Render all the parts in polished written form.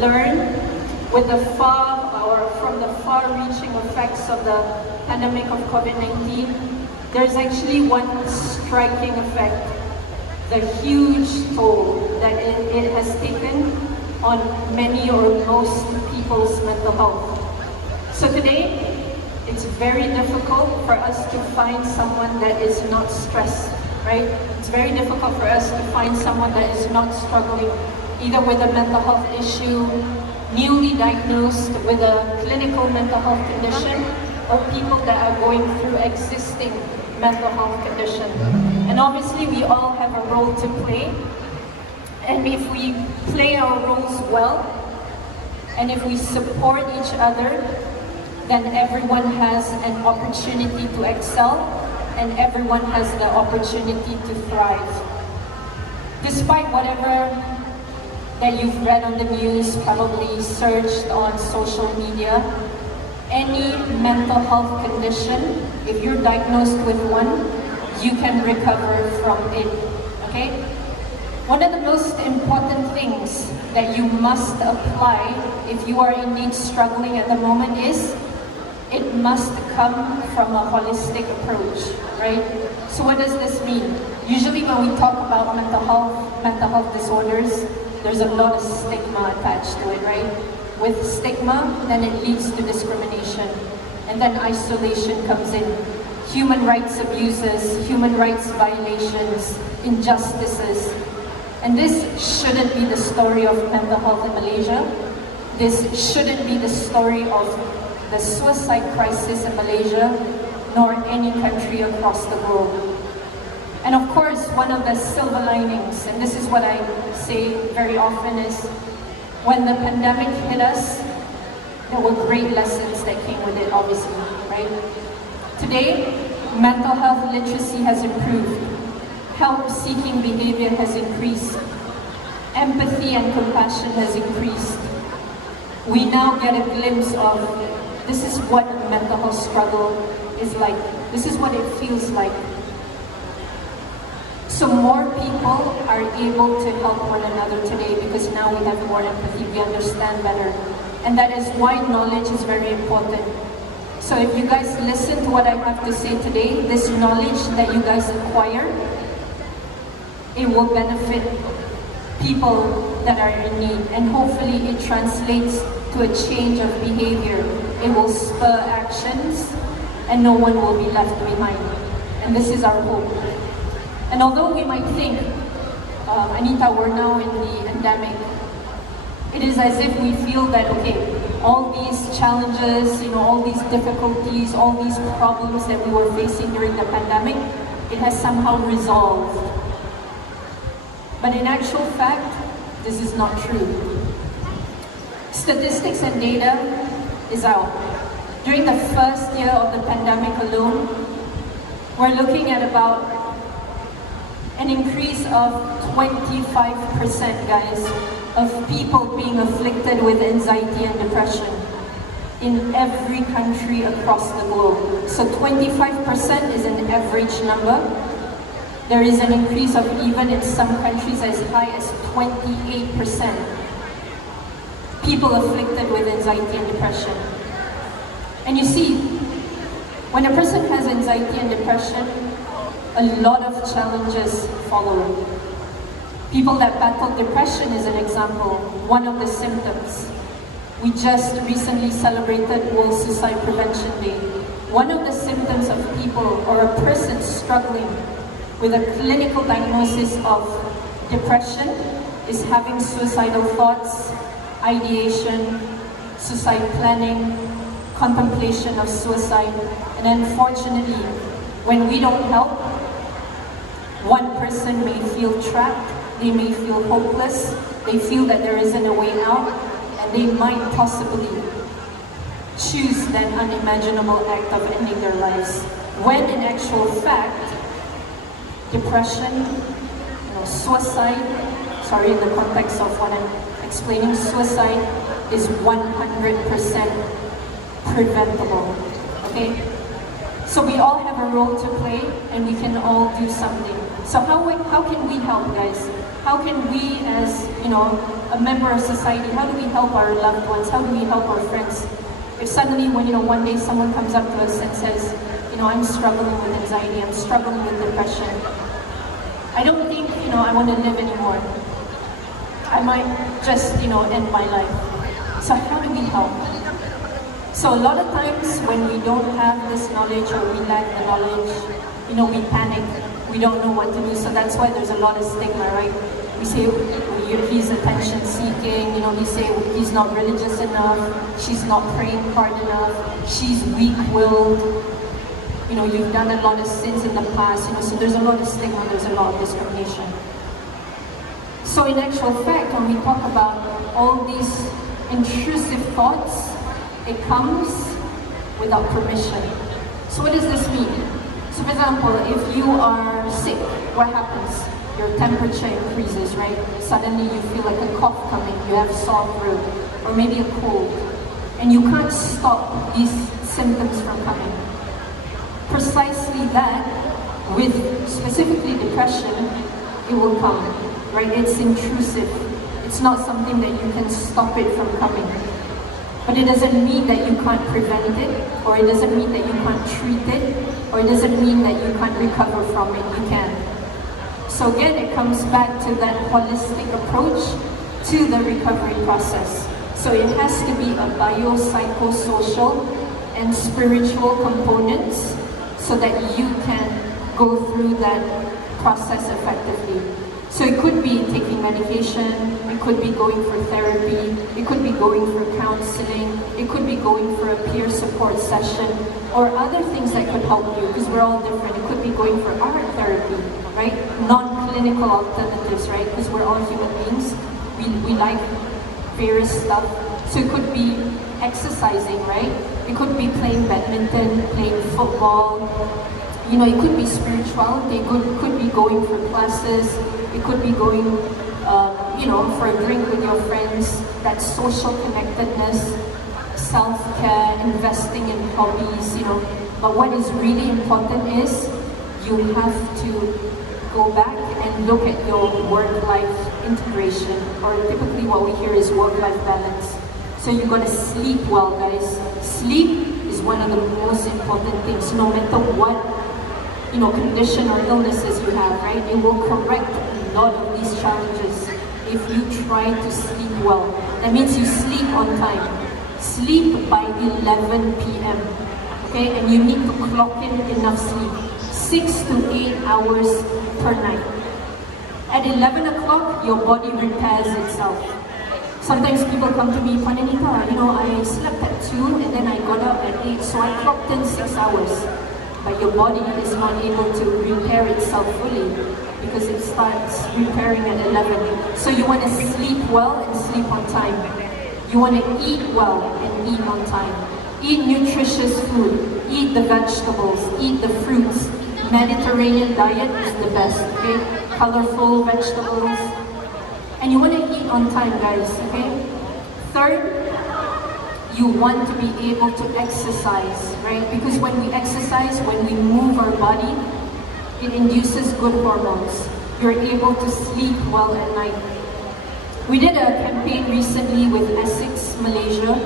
learn from the far-reaching effects of the pandemic of COVID-19, there's actually one striking effect: the huge toll that it has taken on many or most people's mental health. So today, it's very difficult for us to find someone that is not stressed, right? It's very difficult for us to find someone that is not struggling either with a mental health issue, newly diagnosed with a clinical mental health condition, or people that are going through existing mental health condition. And obviously we all have a role to play, and if we play our roles well, and if we support each other, then everyone has an opportunity to excel, and everyone has the opportunity to thrive. Despite whatever that you've read on the news, probably searched on social media, any mental health condition, if you're diagnosed with one, you can recover from it, okay? One of the most important things that you must apply if you are indeed struggling at the moment is, it must come from a holistic approach, right? So what does this mean? Usually when we talk about mental health disorders, there's a lot of stigma attached to it, right? With stigma, then it leads to discrimination. And then isolation comes in. Human rights abuses, human rights violations, injustices. And this shouldn't be the story of mental health in Malaysia. This shouldn't be the story of the suicide crisis in Malaysia, nor any country across the globe. And of course, one of the silver linings, and this is what I say very often, is when the pandemic hit us, there were great lessons that came with it, obviously, right? Today, mental health literacy has improved. Help-seeking behavior has increased. Empathy and compassion has increased. We now get a glimpse of this is what a mental health struggle is like. This is what it feels like. So more people are able to help one another today because now we have more empathy, we understand better. And that is why knowledge is very important. So if you guys listen to what I have to say today, this knowledge that you guys acquire, it will benefit people that are in need, and hopefully it translates to a change of behavior. It will spur actions, and no one will be left behind. And this is our hope. And although we might think, Anita, we're now in the endemic, it is as if we feel that, okay, all these challenges, all these difficulties, all these problems that we were facing during the pandemic, it has somehow resolved. But in actual fact, this is not true. Statistics and data is out. During the first year of the pandemic alone, we're looking at about an increase of 25%, guys, of people being afflicted with anxiety and depression in every country across the globe. So 25% is an average number. There is an increase of even in some countries as high as 28%. People afflicted with anxiety and depression. And you see, when a person has anxiety and depression, a lot of challenges follow. People that battle depression is an example, one of the symptoms. We just recently celebrated World Suicide Prevention Day. One of the symptoms of people or a person struggling with a clinical diagnosis of depression is having suicidal thoughts, ideation, suicide planning, contemplation of suicide. And unfortunately, when we don't help, one person may feel trapped, they may feel hopeless, they feel that there isn't a way out, and they might possibly choose that unimaginable act of ending their lives. When in actual fact, depression, suicide, sorry, in the context of what I'm explaining, suicide is 100% preventable, okay? So we all have a role to play, and we can all do something. So how can we help, guys? How can we, as a member of society? How do we help our loved ones? How do we help our friends? If suddenly when, one day someone comes up to us and says, I'm struggling with anxiety, I'm struggling with depression, I don't think, I want to live anymore. I might just, end my life. So how do we help? So a lot of times when we don't have this knowledge or we lack the knowledge, we panic. We don't know what to do. So that's why there's a lot of stigma, right? We say he's attention seeking, we say he's not religious enough, she's not praying hard enough, she's weak-willed, you've done a lot of sins in the past, so there's a lot of stigma, there's a lot of discrimination. So in actual fact, when we talk about all these intrusive thoughts, it comes without permission. So what does this mean? So for example, if you are sick, what happens? Your temperature increases, right? Suddenly you feel like a cough coming, you have sore throat, or maybe a cold, and you can't stop these symptoms from coming. Precisely that, with specifically depression, it will come, right? It's intrusive. It's not something that you can stop it from coming. But it doesn't mean that you can't prevent it, or it doesn't mean that you can't treat it, or it doesn't mean that you can't recover from it. You can. So again, it comes back to that holistic approach to the recovery process. So it has to be a biopsychosocial and spiritual components so that you can go through that process effectively. So it could be taking medication, it could be going for therapy, it could be going for counseling, it could be going for a peer support session, or other things that could help you, because we're all different. It could be going for art therapy, right? Non-clinical alternatives, right? Because we're all human beings. We like various stuff. So it could be exercising, right? It could be playing badminton, playing football. It could be spirituality. It could be going for classes. It could be going, for a drink with your friends. That social connectedness, self-care, investing in hobbies, But what is really important is you have to go back and look at your work-life integration, or typically what we hear is work-life balance. So you're going to sleep well, guys. Sleep is one of the most important things, no matter what condition or illnesses you have, right? It will correct a lot of these challenges if you try to sleep well. That means you sleep on time. Sleep by 11 p.m. Okay, and you need to clock in enough sleep. 6 to 8 hours per night. At 11 o'clock, your body repairs itself. Sometimes people come to me, Pananita, I slept at 2 and then I got up at 8, so I clocked in 6 hours. But your body is not able to repair itself fully because it starts repairing at 11. So you want to sleep well and sleep on time. You want to eat well and eat on time. Eat nutritious food, eat the vegetables, eat the fruits. Mediterranean diet is the best, okay? Colorful vegetables. And you want to eat on time, guys, okay? Third, you want to be able to exercise, right? Because when we exercise, when we move our body, it induces good hormones. You're able to sleep well at night. We did a campaign recently with NCDMalaysia,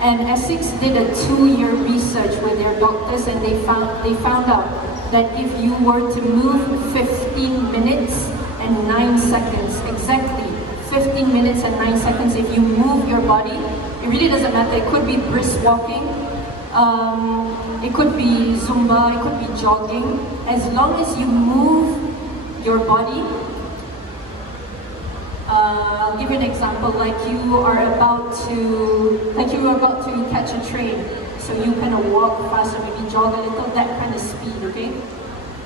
and Essex did a 2-year research with their doctors, and they found out that if you were to move 15 minutes and 9 seconds, exactly 15 minutes and 9 seconds, if you move your body, it really doesn't matter. It could be brisk walking, it could be Zumba, it could be jogging. As long as you move your body, I'll give you an example. Like you are about to catch a train, so you kind of walk fast or maybe jog a little, that kind of speed, okay?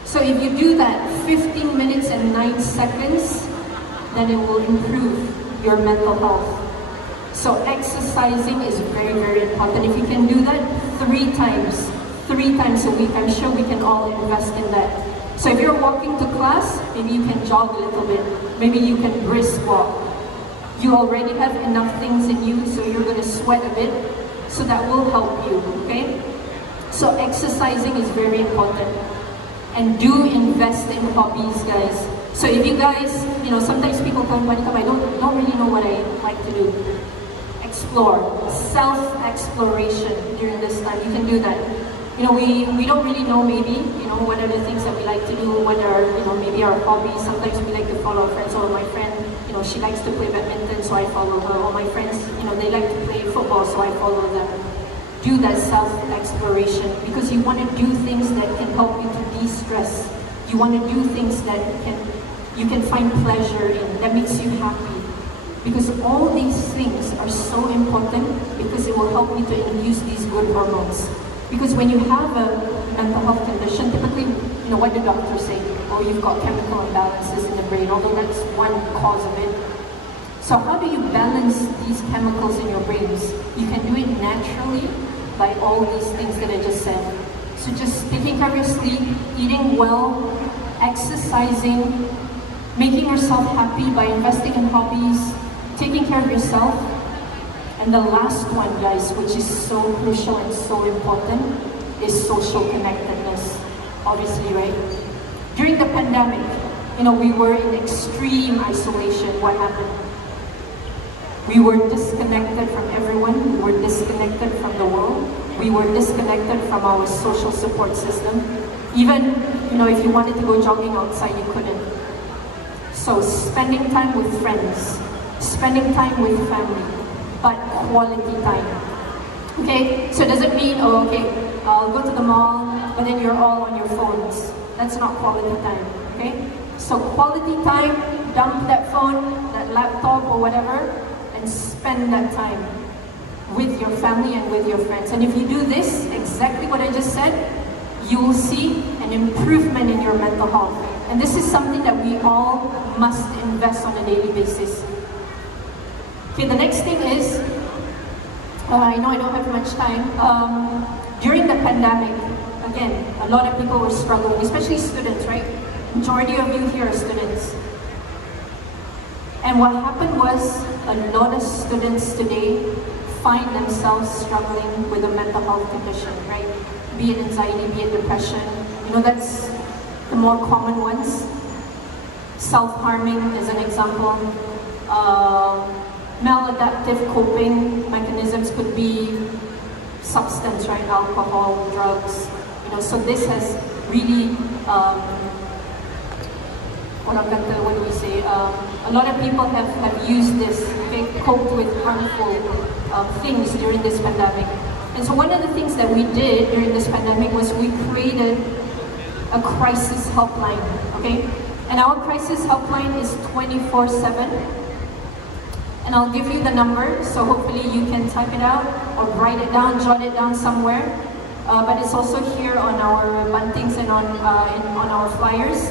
So if you do that 15 minutes and 9 seconds, then it will improve your mental health. So exercising is very, very important. If you can do that 3 times a week, I'm sure we can all invest in that. So if you're walking to class, maybe you can jog a little bit. Maybe you can brisk walk. You already have enough things in you, so you're going to sweat a bit. So that will help you, okay? So exercising is very important. And do invest in hobbies, guys. So if you guys, sometimes people come, I don't really know what I like to do. Explore, self-exploration during this time. You can do that. We don't really know maybe, what are the things that we like to do, what are, maybe our hobbies. Sometimes we like to follow our friends, or my friend, she likes to play badminton, so I follow her. Or my friends, they like to play football, so I follow them. Do that self-exploration because you want to do things that can help you to de-stress. You want to do things that you can find pleasure in, that makes you happy. Because all these things are so important because it will help you to induce these good hormones. Because when you have a mental health condition, typically, what the doctors say, oh, you've got chemical imbalances in the brain, although that's one cause of it. So how do you balance these chemicals in your brains? You can do it naturally by all these things that I just said. So just taking care of your sleep, eating well, exercising, making yourself happy by investing in hobbies, taking care of yourself. And the last one, guys, which is so crucial and so important, is social connectedness. Obviously, right? During the pandemic, we were in extreme isolation. What happened? We were disconnected from everyone. We were disconnected from the world. We were disconnected from our social support system. Even, if you wanted to go jogging outside, you couldn't. So spending time with friends, spending time with family, but quality time. Okay? So it doesn't mean, I'll go to the mall, but then you're all on your phones. That's not quality time. Okay? So quality time, dump that phone, that laptop or whatever, and spend that time with your family and with your friends. And if you do this, exactly what I just said, you will see an improvement in your mental health. And this is something that we all must invest on a daily basis. Okay, the next thing is, I know I don't have much time. During the pandemic, again, a lot of people were struggling, especially students, right? Majority of you here are students. And what happened was, a lot of students today find themselves struggling with a mental health condition, right? Be it anxiety, be it depression. That's the more common ones. Self-harming is an example. Maladaptive coping mechanisms could be substance, right? Alcohol, drugs. So this has really, what do we say? A lot of people have used this, okay, coped with harmful things during this pandemic. And so one of the things that we did during this pandemic was we created a crisis helpline, okay? And our crisis helpline is 24/7. And I'll give you the number, so hopefully you can type it out or write it down, jot it down somewhere. But it's also here on our buntings and on our flyers.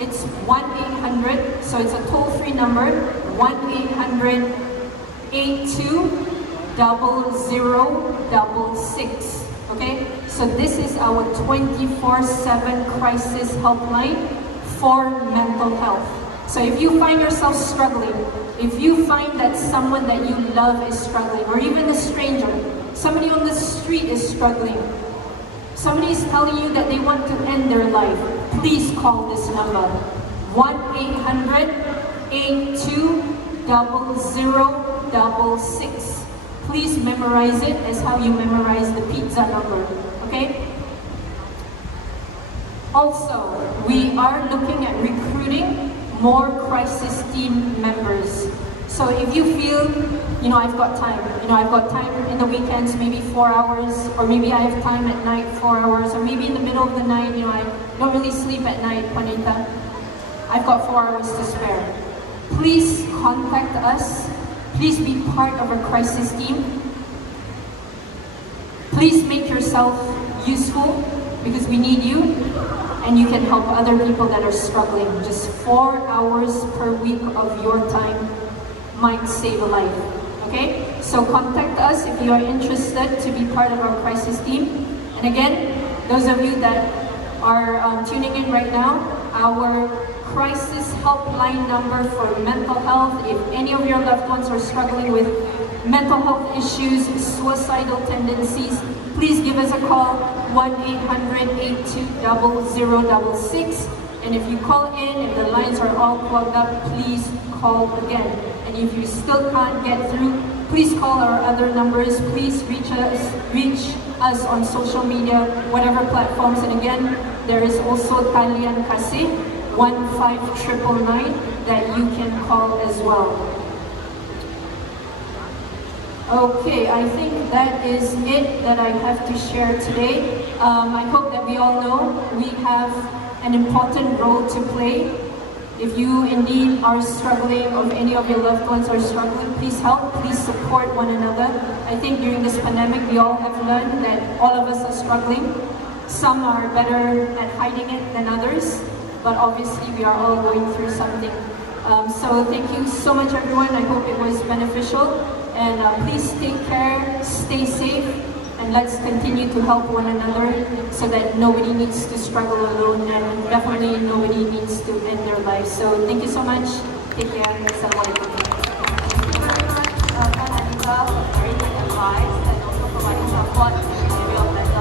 It's 1-800, so it's a toll-free number, 1-800-820066, okay? So this is our 24/7 crisis helpline for mental health. So if you find yourself struggling, if you find that someone that you love is struggling, or even a stranger, somebody on the street is struggling, somebody is telling you that they want to end their life, please call this number, 1-800-820066. Please memorize it as how you memorize the pizza number, okay? Also, we are looking at recruiting more crisis team members. So if you feel, I've got time, I've got time in the weekends, maybe 4 hours, or maybe I have time at night, 4 hours, or maybe in the middle of the night, I don't really sleep at night, Juanita. I've got 4 hours to spare. Please contact us. Please be part of our crisis team. Please make yourself useful because we need you, and you can help other people that are struggling. Just 4 hours per week of your time might save a life, okay? So contact us if you are interested to be part of our crisis team. And again, those of you that are tuning in right now, our crisis helpline number for mental health, if any of your loved ones are struggling with mental health issues, suicidal tendencies, please give us a call, 1-800-820066. And if you call in, if the lines are all clogged up, please call again. And if you still can't get through, please call our other numbers. Please reach us on social media, whatever platforms. And again, there is also Talian Kasih 15999 that you can call as well. Okay, I think that is it that I have to share today. I hope that we all know we have an important role to play. If you indeed are struggling, or any of your loved ones are struggling, please help, please support one another. I think during this pandemic, we all have learned that all of us are struggling. Some are better at hiding it than others, but obviously we are all going through something. So thank you so much, everyone. I hope it was beneficial. And please take care, stay safe, and let's continue to help one another so that nobody needs to struggle alone, and definitely nobody needs to end their life. So thank you so much. Take care. Assalamualaikum.